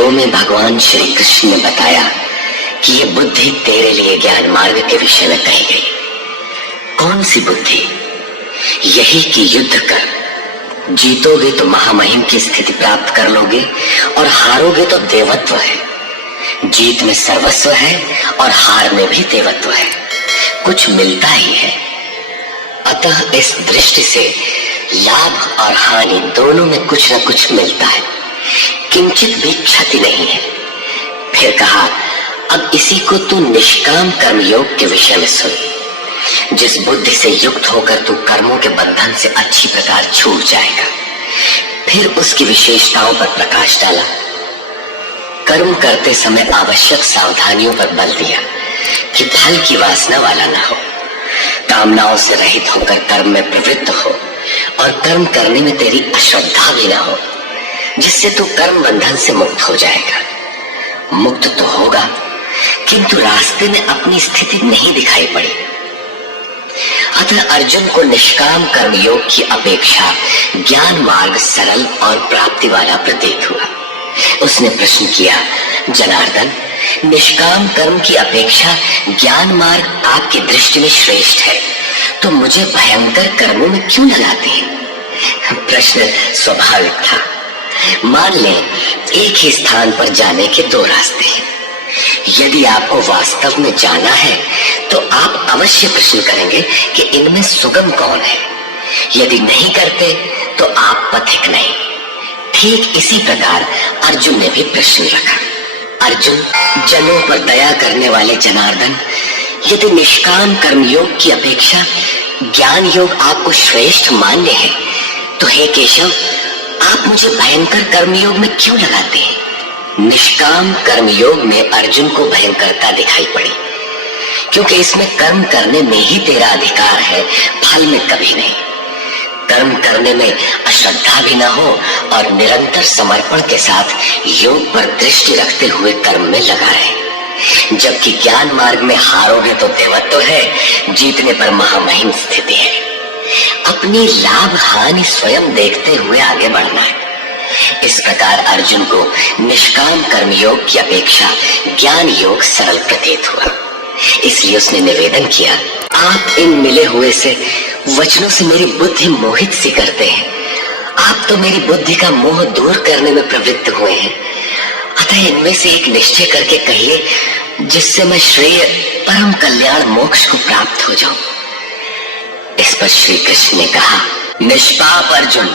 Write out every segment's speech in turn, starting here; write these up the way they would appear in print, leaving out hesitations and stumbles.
Show में भगवान श्री कृष्ण ने बताया कि ये बुद्धि तेरे लिए ज्ञान मार्ग के विषय में कही गई। कौन सी बुद्धि? यही कि युद्ध कर, जीतोगे तो महामहिम की स्थिति प्राप्त कर लोगे और हारोगे तो देवत्व है। जीत में सर्वस्व है और हार में भी देवत्व है, कुछ मिलता ही है। अतः इस दृष्टि से लाभ और हानि दोनों में कुछ न कुछ मिलता है, किंचित भी क्षति नहीं है। फिर कहा, अब इसी को तू निष्काम कर्म योग के विषय में सुन। जिस बुद्धि से युक्त होकर तू कर्मों के बंधन से अच्छी प्रकार छूट जाएगा। फिर उसकी विशेषताओं पर प्रकाश डाला। कर्म करते समय आवश्यक सावधानियों पर बल दिया कि फल की वासना वाला ना हो, कामनाओं से रहित होकर कर्म में प्रवृत्त हो और कर्म करने में तेरी अश्रद्धा भी ना हो, जिससे तू कर्म बंधन से मुक्त हो जाएगा। मुक्त तो होगा, किंतु रास्ते में अपनी स्थिति नहीं दिखाई पड़ी। अतः अर्जुन को निष्काम कर्म योग की अपेक्षा ज्ञान मार्ग सरल और प्राप्ति वाला प्रतीत हुआ। उसने प्रश्न किया, जनार्दन, निष्काम कर्म की अपेक्षा ज्ञान मार्ग आपकी दृष्टि में श्रेष्ठ है, तो मुझे भयंकर कर्मों में क्यों लगाते हैं? प्रश्न स्वाभाविक था। मान लें एक ही स्थान पर जाने के दो रास्ते हैं। यदि आपको वास्तव में जाना है तो आप अवश्य प्रश्न करेंगे कि इनमें सुगम कौन है। यदि नहीं करते तो आप पथिक नहीं। ठीक इसी प्रकार अर्जुन ने भी प्रश्न रखा। अर्जुन, जनों पर दया करने वाले जनार्दन, यदि निष्काम कर्म योग की अपेक्षा ज्ञान योग आपको श्रेष्ठ मान्य है, तो हे केशव, आप मुझे भयंकर कर्म योग में क्यों लगाते हैं? निष्काम कर्म योग में अर्जुन को भयंकरता दिखाई पड़ी, क्योंकि इसमें कर्म करने में ही तेरा अधिकार है, फल में कभी नहीं। कर्म करने में अश्रद्धा भी न हो और निरंतर समर्पण के साथ योग पर दृष्टि रखते हुए कर्म में लगा रहे। जबकि ज्ञान मार्ग में हारोगे तो देवत्व है, जीतने पर महामहिम स्थिति है। अपनी लाभ हानि स्वयं देखते हुए आगे बढ़ना है। इस प्रकार अर्जुन को निष्काम कर्म योग की अपेक्षा ज्ञान योग सरल प्रतीत हुआ। इसलिए उसने निवेदन किया, आप इन मिले हुए से वचनों से मेरी बुद्धि मोहित सी करते हैं। आप तो मेरी बुद्धि का मोह दूर करने में प्रवृत्त हुए हैं। अतः इनमें से एक निश्चय करके कहिए, जिससे मैं श्रेय परम कल्याण मोक्ष को प्राप्त हो जाऊं। इस पर श्री कृष्ण ने कहा, निष्पाप अर्जुन,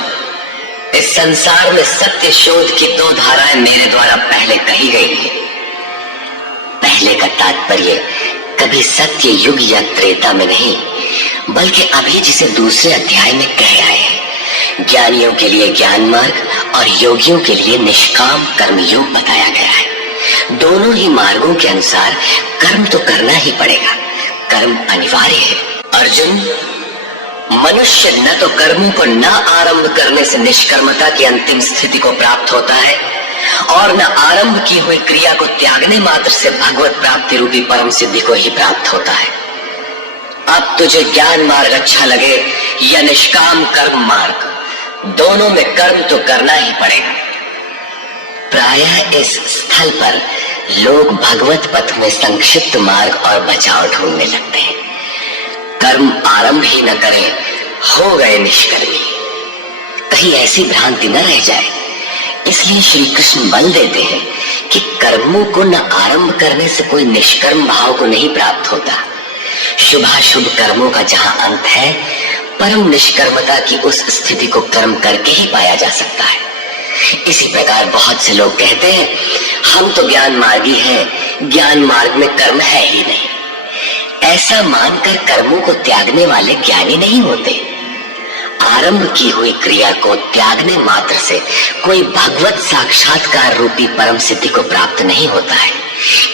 इस संसार में सत्य शोध की दो धाराएं मेरे द्वारा पहले कही गई हैं। पहले का तात्पर्य कभी सत्य युग या त्रेता में नहीं, बल्कि अभी जिसे दूसरे अध्याय में कह आए हैं। ज्ञानियों के लिए ज्ञान मार्ग और योगियों के लिए निष्काम कर्म योग बताया गया है। दोनों ही मार्गों के अनुसार कर्म तो करना ही पड़ेगा, कर्म अनिवार्य है। अर्जुन, मनुष्य न तो कर्मों को न आरंभ करने से निष्कर्मता की अंतिम स्थिति को प्राप्त होता है और न आरंभ की हुई क्रिया को त्यागने मात्र से भगवत प्राप्ति रूपी परम सिद्धि को ही प्राप्त होता है। अब तुझे ज्ञान मार्ग अच्छा लगे या निष्काम कर्म मार्ग, दोनों में कर्म तो करना ही पड़ेगा। प्रायः इस स्थल पर लोग भगवत पथ में संक्षिप्त मार्ग और बचाव ढूंढने लगते हैं। कर्म आरंभ ही न करें, हो गए निष्कर्मी। कहीं ऐसी भ्रांति न रह जाए, इसलिए श्री कृष्ण बल देते हैं कि कर्मों को न आरंभ करने से कोई निष्कर्म भाव को नहीं प्राप्त होता। शुभाशुभ कर्मों का जहां अंत है, परम निष्कर्मता की उस स्थिति को कर्म करके ही पाया जा सकता है। इसी प्रकार बहुत से लोग कहते हैं, हम तो ज्ञान मार्गी हैं, ज्ञान मार्ग में कर्म है ही नहीं। ऐसा मानकर कर्मों को त्यागने वाले ज्ञानी नहीं होते। आरंभ की हुई क्रिया को त्यागने मात्र से कोई भगवत साक्षात्कार रूपी परम सिद्धि को प्राप्त नहीं होता है,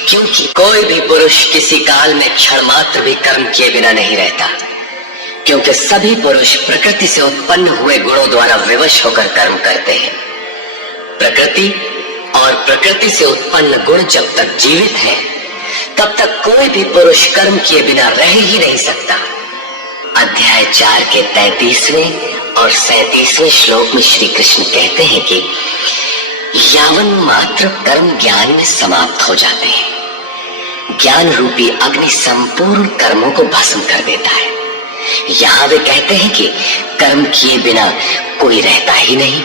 क्योंकि कोई भी पुरुष किसी काल में क्षण मात्र भी कर्म किए बिना नहीं रहता। क्योंकि सभी पुरुष प्रकृति से उत्पन्न हुए गुणों द्वारा विवश होकर कर्म करते हैं। प्रकृति और प्रकृति से उत्पन्न गुण जब तक जीवित है, तब तक कोई भी पुरुष कर्म किए बिना रह ही नहीं सकता। अध्याय 4 के 33वें और 37वें श्लोक में श्री कृष्ण कहते हैं कि यावन मात्र कर्म ज्ञान में समाप्त हो जाते हैं। ज्ञान रूपी अग्नि संपूर्ण कर्मों को भस्म कर देता है। यहाँ वे कहते हैं कि कर्म किए बिना कोई रहता ही नहीं।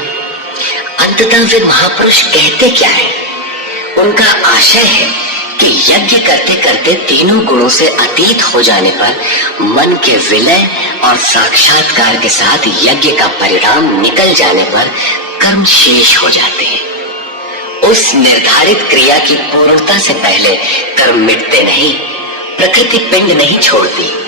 अंततः वे महापुरुष कहते क्या है? उनका आशय है कि यज्ञ करते करते तीनों गुणों से अतीत हो जाने पर मन के विलय और साक्षात्कार के साथ यज्ञ का परिणाम निकल जाने पर कर्म शेष हो जाते हैं। उस निर्धारित क्रिया की पूर्णता से पहले कर्म मिटते नहीं, प्रकृति पिंड नहीं छोड़ती।